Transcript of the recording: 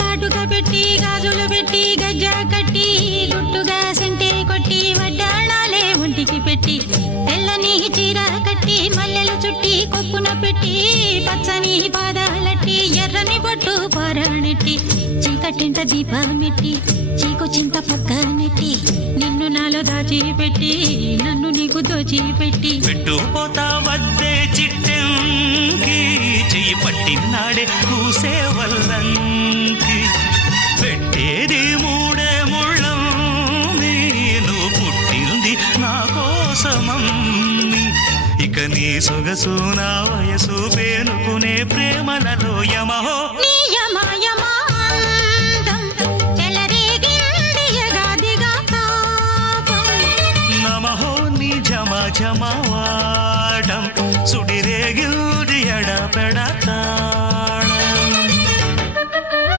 కాటుక పెట్టి గాజులు పెట్టి గజ్జా కట్టి గుట్టుగా సెంటే కొట్టి వడ్డాణాలే ఒంటికి పెట్టి తెల్లని చీర కట్టి మల్లెలు చుట్టి కొప్పున పెట్టి పచ్చని పాదాలట్టి ఎర్రని బొట్టు పారాణెట్టి చీకటింట దీపమెట్టి చీకు చింత పక్క నెట్టి నిన్ను నాలో దాచిపెట్టి నన్ను నీకు దోచిపెట్టి పెట్టుపోతా వద్దే చిట్టంకి చెయ్యి పట్టినాడే కూసే వల్లంకి పెట్టేది మూడే ముళ్ళం నువ్వు పుట్టింది నా కోసమమ్మి ఇక నీ సొగసు నా వయసు పేనుకునే ప్రేమలలో యమహో